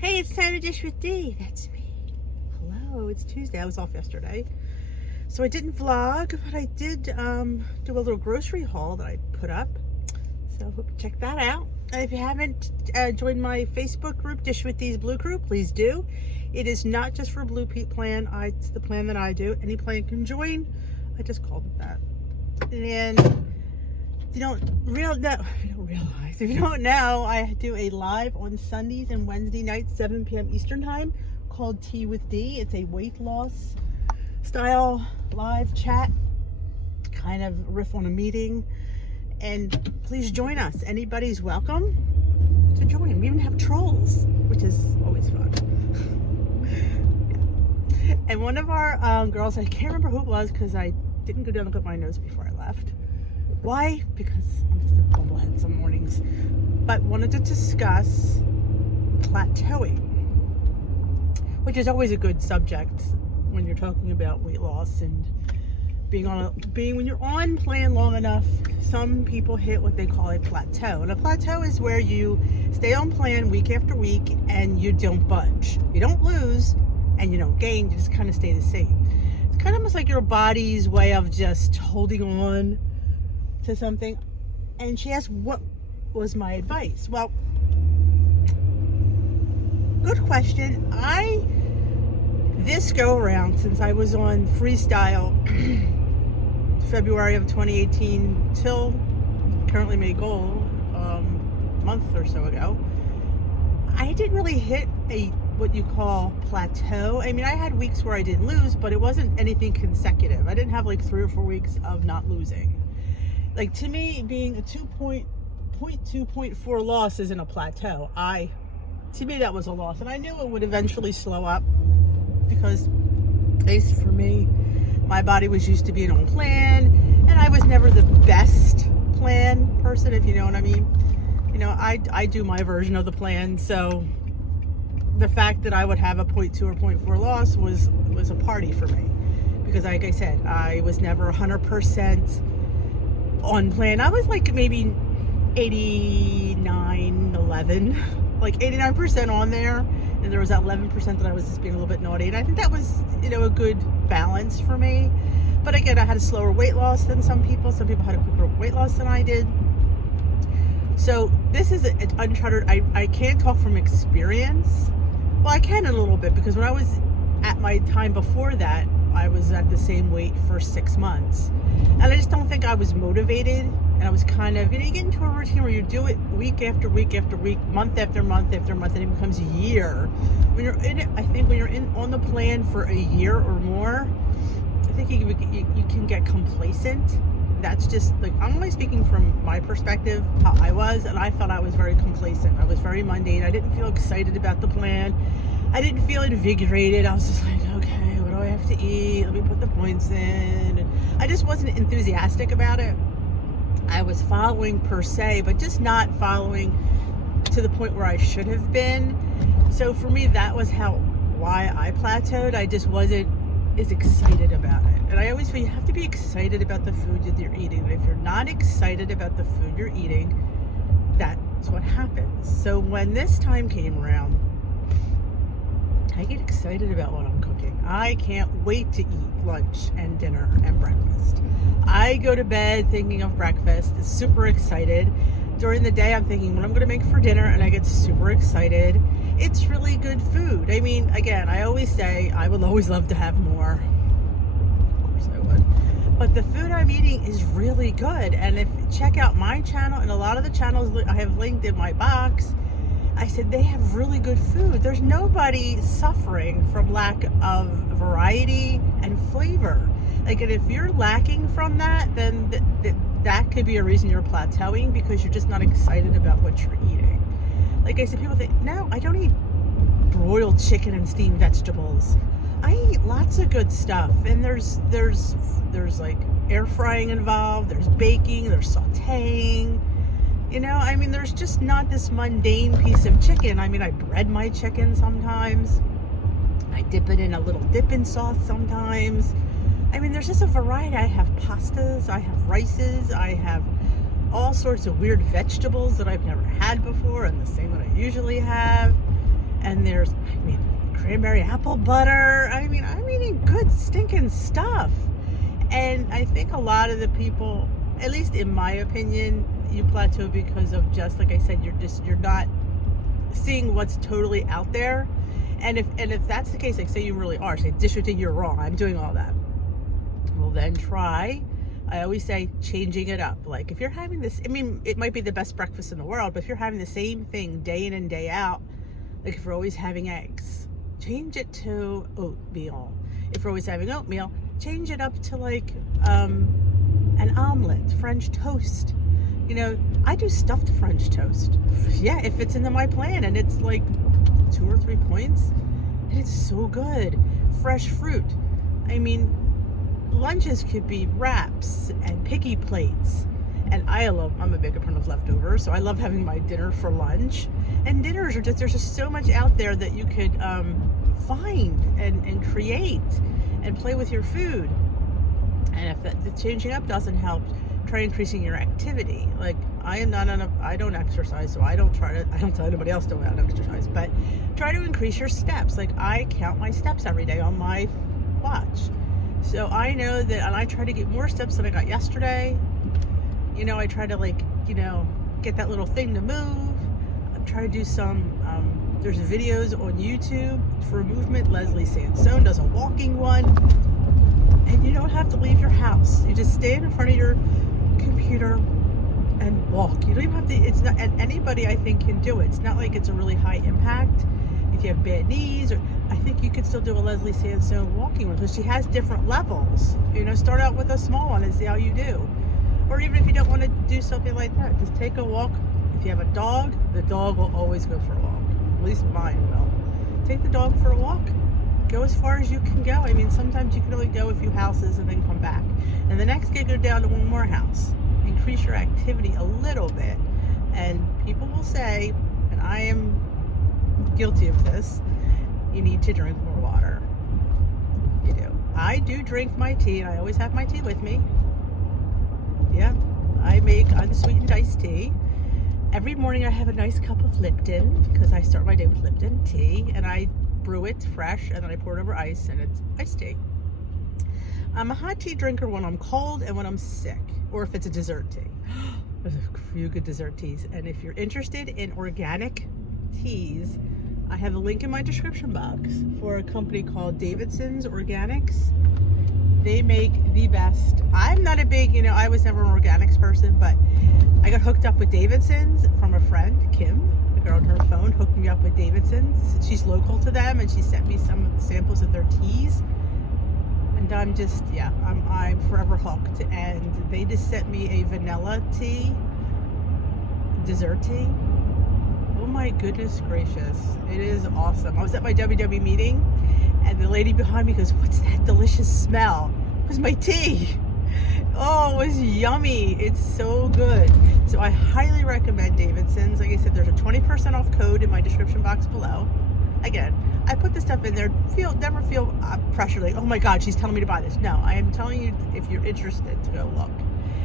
Hey, it's time to dish with D. That's me. Hello, it's Tuesday. I was off yesterday, so I didn't vlog, but I did do a little grocery haul that I put up. So hope you check that out. And if you haven't joined my Facebook group, Dish with D's Blue Crew, please do. It is not just for Blue Pete plan. It's the plan that I do. Any plan can join. I just called it that. And if you don't realize, if you don't know, I do a live on Sundays and Wednesday nights, 7 p.m. Eastern time, called Tea with D. It's a weight loss style live chat, kind of riff on a meeting. And please join us. Anybody's welcome to join. We even have trolls, which is always fun. Yeah. And one of our girls, I can't remember who it was because I didn't go down and look at my notes before I left. Why? Because I'm just a bumblehead some mornings. But wanted to discuss plateauing, which is always a good subject when you're talking about weight loss and when you're on plan long enough. Some people hit what they call a plateau, and a plateau is where you stay on plan week after week and you don't budge. You don't lose and you don't gain. You just kind of stay the same. It's kind of almost like your body's way of just holding on to something. And she asked, what was my advice? Well, good question. This go around, since I was on freestyle February of 2018 till currently made goal a month or so ago, I didn't really hit what you call plateau. I mean, I had weeks where I didn't lose, but it wasn't anything consecutive. I didn't have like 3 or 4 weeks of not losing. Like, to me, being a 2.4 loss isn't a plateau. To me, that was a loss. And I knew it would eventually slow up because, at least for me, my body was used to being on plan. And I was never the best plan person, if you know what I mean. You know, I do my version of the plan. So the fact that I would have a 0.2 or 0.4 loss was a party for me. Because, like I said, I was never 100% on plan. I was like maybe 11, like 89% on there, and there was that 11% that I was just being a little bit naughty, and I think that was, a good balance for me. But again, I had a slower weight loss than some people had a quicker weight loss than I did. So this is an uncharted. I can't talk from experience. Well, I can a little bit, because when I was at my time before that, I was at the same weight for 6 months. And I just don't think I was motivated. And I was kind of, you get into a routine where you do it week after week after week, month after month after month, and it becomes a year. When you're in it, I think when you're on the plan for a year or more, I think you can get complacent. That's just, like, I'm only speaking from my perspective, how I was, and I felt I was very complacent. I was very mundane. I didn't feel excited about the plan. I didn't feel invigorated. I was just like, okay, what do I have to eat? Let me put the points in. I just wasn't enthusiastic about it. I was following per se, but just not following to the point where I should have been. So for me, that was why I plateaued. I just wasn't as excited about it. And I always feel you have to be excited about the food that you're eating. If you're not excited about the food you're eating, that's what happens. So when this time came around, I get excited about what I'm cooking. I can't wait to eat lunch and dinner and breakfast. I go to bed thinking of breakfast, super excited. During the day, I'm thinking what I'm going to make for dinner, and I get super excited. It's really good food. I mean, again, I always say I would always love to have more. Of course I would. But the food I'm eating is really good. And if you check out my channel and a lot of the channels I have linked in my box, I said they have really good food. There's nobody suffering from lack of variety and flavor. Like, and if you're lacking from that, then that could be a reason you're plateauing, because you're just not excited about what you're eating. Like I said, people think, no, I don't eat broiled chicken and steamed vegetables. I eat lots of good stuff, and there's like air frying involved. There's baking. There's sautéing. I mean, there's just not this mundane piece of chicken. I mean, I bread my chicken sometimes. I dip it in a little dipping sauce sometimes. I mean, there's just a variety. I have pastas, I have rices, I have all sorts of weird vegetables that I've never had before, and the same that I usually have. And there's, cranberry apple butter. I'm eating good stinking stuff. And I think a lot of the people, at least in my opinion, you plateau because of, just like I said, you're not seeing what's totally out there. And if that's the case, like say you really are, say districting, you're wrong, I'm doing all that. Well, then try, I always say, changing it up. Like if you're having this, it might be the best breakfast in the world, but if you're having the same thing day in and day out, like if you're always having eggs, change it to oatmeal. If you're always having oatmeal, change it up to like an omelet, French toast. I do stuffed French toast. Yeah, it fits into my plan, and it's like 2 or 3 points, and it's so good. Fresh fruit. Lunches could be wraps and picky plates. And I'm a big fan of leftovers, so I love having my dinner for lunch. And dinners are there's just so much out there that you could find and create and play with your food. And if the changing up doesn't help, try increasing your activity. Like I don't exercise, so I don't tell anybody else to go out and exercise, but try to increase your steps. Like I count my steps every day on my watch. So I know that, and I try to get more steps than I got yesterday. I try to get that little thing to move. I try to do some, there's videos on YouTube for movement. Leslie Sansone does a walking one. And you don't have to leave your house. You just stand in front of your computer and walk. You don't even have to, it's not, and anybody I think can do it. It's not like it's a really high impact. If you have bad knees, or I think you could still do a Leslie Sansone walking one, because she has different levels. Start out with a small one and see how you do. Or even if you don't want to do something like that, just take a walk. If you have a dog, the dog will always go for a walk. At least mine will. Take the dog for a walk. Go as far as you can go. Sometimes you can only go a few houses and then come back. And the next day, go down to one more house. Increase your activity a little bit. And people will say, and I am guilty of this, you need to drink more water. You do. I do drink my tea, and I always have my tea with me. Yeah, I make unsweetened iced tea. Every morning I have a nice cup of Lipton, because I start my day with Lipton tea, and I brew it fresh, and then I pour it over ice, and it's iced tea. I'm a hot tea drinker when I'm cold and when I'm sick, or if it's a dessert tea. There's a few good dessert teas, and if you're interested in organic teas, I have a link in my description box for a company called Davidson's Organics. They make the best. I'm not a big, I was never an organics person, but I got hooked up with Davidson's from a friend, Kim. The girl on her phone hooked me up with Davidson's. She's local to them, and she sent me some samples of their teas. And I'm just, I'm forever hooked. And they just sent me a vanilla tea, dessert tea. Oh my goodness gracious. It is awesome. I was at my WW meeting, and the lady behind me goes, "What's that delicious smell?" It was my tea. Oh, it was yummy. It's so good. So I highly recommend Davidson's. Like I said, there's a 20% off code in my description box below. Again, I put this stuff in there. Never feel pressure like, oh my God, she's telling me to buy this. No, I am telling you, if you're interested, to go look.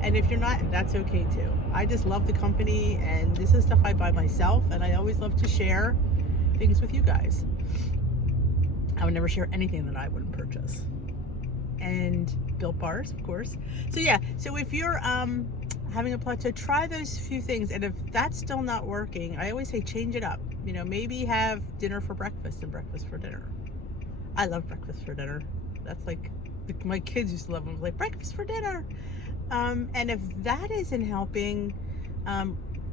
And if you're not, that's okay too. I just love the company, and this is stuff I buy myself, and I always love to share things with you guys. I would never share anything that I wouldn't purchase. And Built Bars, of course. So yeah, so if you're having a plateau, try those few things, and if that's still not working, I always say change it up. Maybe have dinner for breakfast and breakfast for dinner. I love breakfast for dinner. That's like, my kids used to love them, like breakfast for dinner. And if that isn't helping,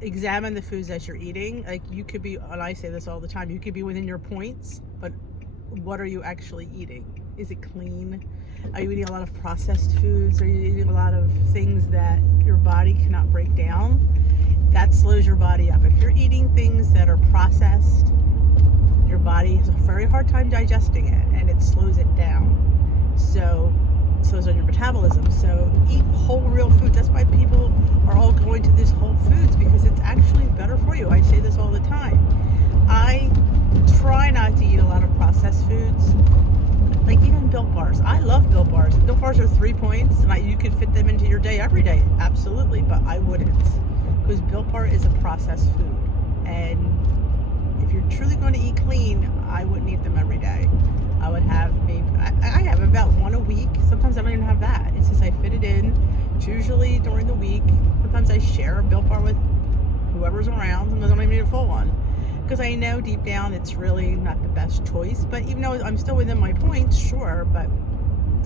examine the foods that you're eating. Like you could be, and I say this all the time, you could be within your points, but what are you actually eating? Is it clean? Are you eating a lot of processed foods? Are you eating a lot of things that your body cannot break down? That slows your body up. If you're eating things that are processed, your body has a very hard time digesting it, and it slows it down. So it slows down your metabolism. So eat whole, real food. That's why people are all going to this Whole Foods, because it's actually better for you. I say this all the time. I try not to eat a lot of processed foods. Like even Built Bars. I love Built Bars. Built Bars are 3 points, and you could fit them into your day every day. Absolutely, but I wouldn't. Because Built Bar is a processed food. And if you're truly going to eat clean, sometimes I don't even have that. It's just I fit it in. It's usually during the week. Sometimes I share a Built Bar with whoever's around. Sometimes I don't even need a full one. Because I know deep down it's really not the best choice. But even though I'm still within my points, sure, but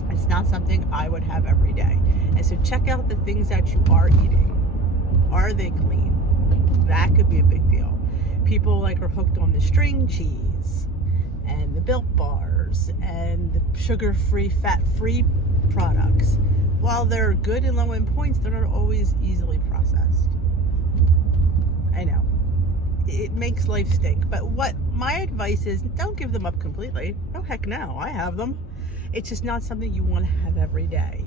it's not something I would have every day. And so check out the things that you are eating. Are they clean? That could be a big deal. People like are hooked on the string cheese and the Built Bars and the sugar-free, fat-free products. While they're good and low in points, they're not always easily processed. I know. It makes life stink. But what my advice is, don't give them up completely. Oh, heck no. I have them. It's just not something you want to have every day.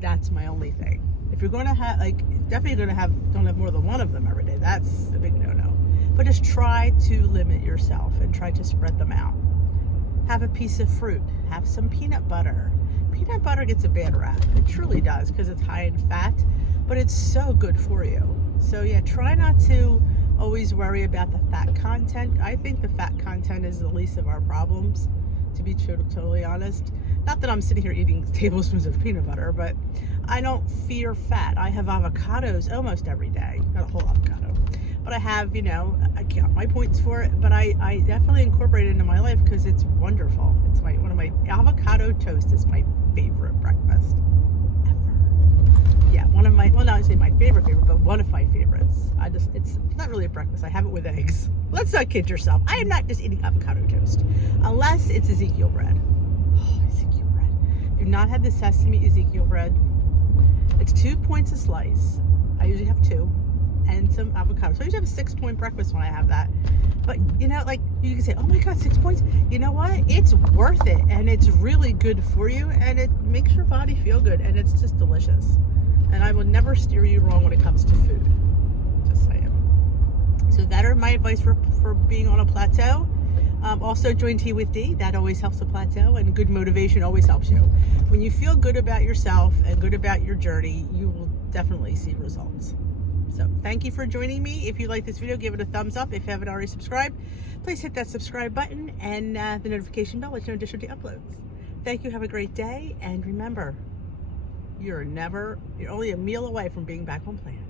That's my only thing. If you're going to have, like, definitely don't have more than one of them every day. That's a big no-no. But just try to limit yourself and try to spread them out. Have a piece of fruit. Have some peanut butter. Peanut butter gets a bad rap. It truly does because it's high in fat, but it's so good for you. So yeah, try not to always worry about the fat content. I think the fat content is the least of our problems, to be totally honest. Not that I'm sitting here eating tablespoons of peanut butter, but I don't fear fat. I have avocados almost every day. Not a whole avocado. But I have, I count my points for it, but I definitely incorporate it into my life because it's wonderful. It's one of my avocado toast is my favorite breakfast ever. Yeah, one of my, well, not say my favorite, but one of my favorites. It's not really a breakfast. I have it with eggs. Let's not kid yourself. I am not just eating avocado toast unless it's Ezekiel bread. Oh, Ezekiel bread. Do not have the sesame Ezekiel bread. It's 2 points a slice. I usually have 2. And some avocado. So I usually have a 6-point breakfast when I have that. But you can say, oh my God, 6 points. You know what? It's worth it. And it's really good for you. And it makes your body feel good. And it's just delicious. And I will never steer you wrong when it comes to food. Just saying. So that are my advice for being on a plateau. Also join Tea with D. That always helps the plateau. And good motivation always helps you. When you feel good about yourself and good about your journey, you will definitely see results. So thank you for joining me. If you like this video, give it a thumbs up. If you haven't already subscribed, please hit that subscribe button and the notification bell, let you know additional uploads. Thank you. Have a great day. And remember, you're only a meal away from being back on plan.